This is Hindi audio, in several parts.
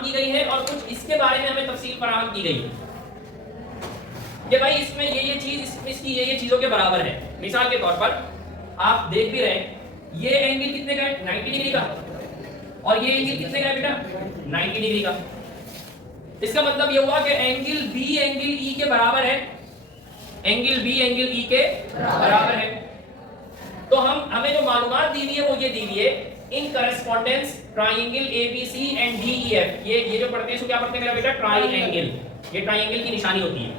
फराहम की गई है और कुछ इसके बारे में हमें तफसील फराहम की गई है कि भाई इसमें ये चीज इसकी ये चीजों के बराबर है। मिसाल के तौर पर आप देख भी रहे हैं, ये एंगल कितने का है? 90 डिग्री का, और ये एंगल कितने का है बेटा? 90 डिग्री का। इसका मतलब ये हुआ कि एंगल बी एंगल ई के बराबर है, एंगल बी एंगल ई के बराबर है। तो हमें जो मालूमात दी हुई है वो ये दी हुई है, in correspondence triangle ABC and DEF. ये जो पढ़ते हैं इसको क्या पढ़ते हैं मेरा बेटा? ट्राइंगल। ये ट्राइंगल की निशानी होती है।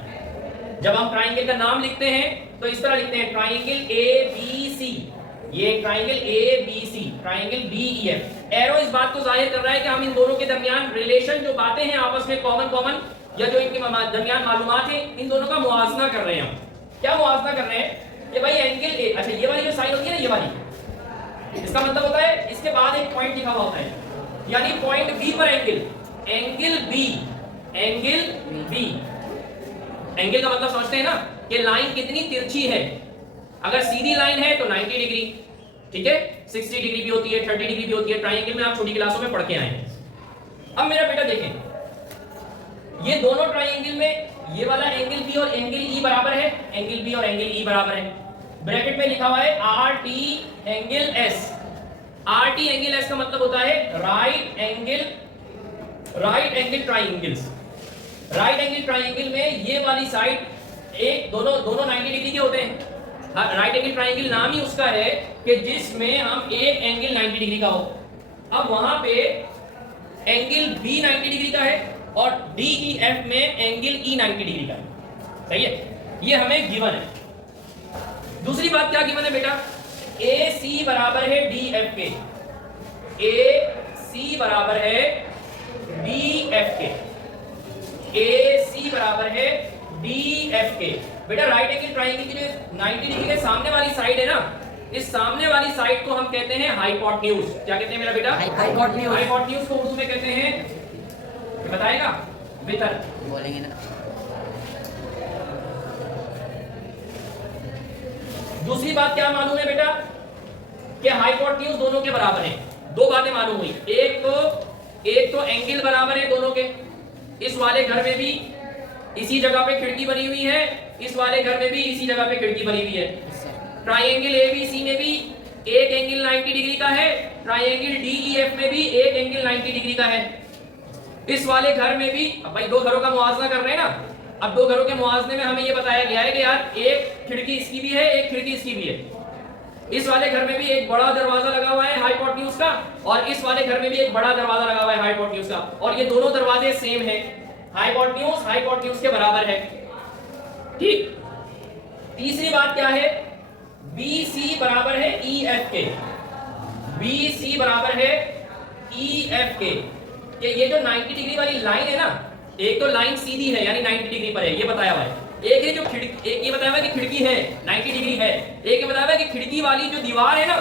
जब हम ट्राइंगल का नाम लिखते हैं तो इस तरह लिखते हैं, ट्राइंगल एबीसी, ये triangle ABC, triangle DEF. Arrow इस बात को जाहिर कर रहा है कि हम इन दोनों के दरमियान रिलेशन जो बातें हैं आपस में कॉमन या जो इनके दरमियान मालूमात है, इन दोनों का मुआवजा कर रहे हैं हम। क्या मुआवजा कर रहे हैं? ये भाई एंगल ए, अच्छा ये वाली जो साइन होती है ना, ये वाली, इसका मतलब होता है इसके बाद एक पॉइंट लिखा हुआ होता है, यानी पॉइंट बी पर angle, angle B, angle B. Angle का मतलब समझते हैं ना कि लाइन कितनी तिरछी है। अगर सीधी लाइन है तो 90 डिग्री, ठीक है, 60 डिग्री भी होती है, 30 डिग्री भी होती है। ट्राइंगल में आप छोटी क्लासों में पढ़ के आए हैं। अब मेरा बेटा देखें, ये दोनों ट्राइंगल में ये वाला एंगल बी और एंगल ई बराबर है, एंगल बी और एंगल ई बराबर है। ब्रैकेट में लिखा हुआ है R T angle S. R T angle S का मतलब होता है right angle triangles. Right angle triangle में ये वाली साइड एक दोनों 90 डिग्री के होते हैं। राइट एंगल ट्राइंगल नाम ही उसका है कि जिसमें हम एक एंगल 90 डिग्री का हो। अब वहां पे एंगल बी 90 डिग्री का है और डी ई एफ में एंगल ई 90 डिग्री का है। सही है, ये हमें गिवन है। दूसरी बात क्या गिवन है बेटा? ए सी बराबर है डी एफ के, ए सी बराबर है डी एफ के, ए सी बराबर है डी एफ के। बेटा राइट एंगल ट्राइंगल की जो 90 डिग्री के सामने वाली साइड है ना, इस सामने वाली साइड को हम कहते हैं हाइपोटेन्यूज। क्या कहते हैं मेरा बेटा? हाइपोटेन्यूज। हाइपोटेन्यूज को उर्दू में कहते हैं, बताएगा वितर बोलेंगे ना। दूसरी बात क्या मालूम है बेटा? कि हाइपोटेन्यूज दोनों के बराबर है। दो बातें मालूम हुई, एक तो एंगल बराबर है दोनों के। इस वाले घर में भी इसी जगह पे खिड़की बनी हुई है, इस वाले घर में भी इसी जगह पे खिड़की बनी हुई है। ट्राइंगल एबीसी में भी एक एंगल 90 डिग्री का है, ट्राइंगल डीईएफ में भी एक एंगल 90 डिग्री का है। इस वाले घर में भी, अब भाई दो घरों का मुआवजा कर रहे हैं ना, अब दो घरों के मुआवजे में हमें ये बताया गया है कि यार एक खिड़की इसकी भी है, एक खिड़की इसकी भी है। इस वाले घर में भी एक बड़ा दरवाजा लगा हुआ है हाइपोटेन्यूज का, और इस वाले घर में भी एक बड़ा दरवाजा लगा हुआ है हाइपोटेन्यूज का, और ये दोनों दरवाजे सेम है। हाइपोटेन्यूज के बराबर है। ठीक। तीसरी बात क्या है? BC बराबर है EF के, BC बराबर है EF के। ये जो 90 डिग्री वाली लाइन है ना, एक तो लाइन सीधी है यानी 90 डिग्री पर है, ये बताया हुआ है। एक है जो खिड़की, एक ये बताया हुआ है कि खिड़की है 90 डिग्री है, एक ये बताया हुआ है कि खिड़की वाली जो दीवार है ना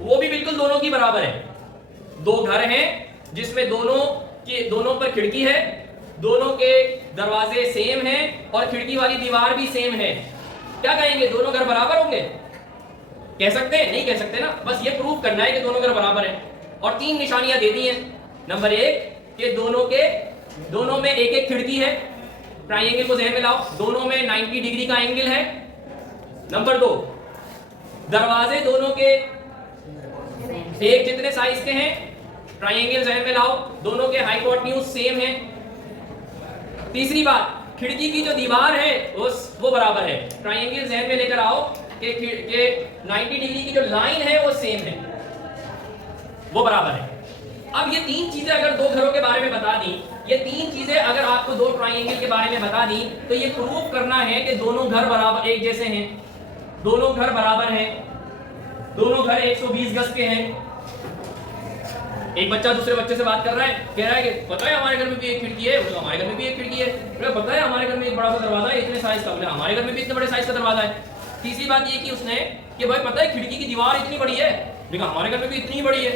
वो भी बिल्कुल दोनों की बराबर है। दो घर हैं जिसमें दोनों पर खिड़की है, दोनों के दरवाजे सेम हैं और खिड़की वाली दीवार भी सेम है। क्या कहेंगे? दोनों घर बराबर होंगे? कह सकते हैं? नहीं कह सकते ना। बस ये प्रूव करना है कि दोनों घर बराबर हैं। और तीन निशानियां दे दी हैं। नंबर एक कि दोनों में एक एक खिड़की है, ट्राइंगल को ज़हन में लाओ, दोनों में 90 डिग्री का एंगल है। नंबर दो, दरवाजे दोनों के एक जितने साइज के हैं, ट्राइंगल ज़हन में लाओ, दोनों के हाइपोटेन्यूज सेम है। तीसरी बात, खिड़की की जो दीवार है वो बराबर है। ट्राइंगल ज़हन में लेकर आओ कि 90 डिग्री की जो लाइन है वो सेम है, वो बराबर है। अब ये तीन चीजें अगर दो घरों के बारे में बता दी, ये तीन चीजें अगर आपको दो ट्राइंगल के बारे में बता दी, तो ये प्रूव करना है कि दोनों घर बराबर एक जैसे हैं, दोनों घर बराबर हैं, दोनों घर 120 गज के हैं। एक बच्चा दूसरे बच्चे से बात कर रहा है, कह रहा है कि पता है हमारे घर में भी एक खिड़की है, बोले हमारे घर में भी एक खिड़की है, बोले पता है हमारे घर में एक बड़ा सा दरवाजा है इतने साइज का, बोले हमारे घर में भी इतने बड़े साइज का दरवाजा है। तीसरी बात ये की उसने कि भाई पता है खिड़की की दीवार इतनी बड़ी है, लेकिन हमारे घर में भी इतनी बड़ी है।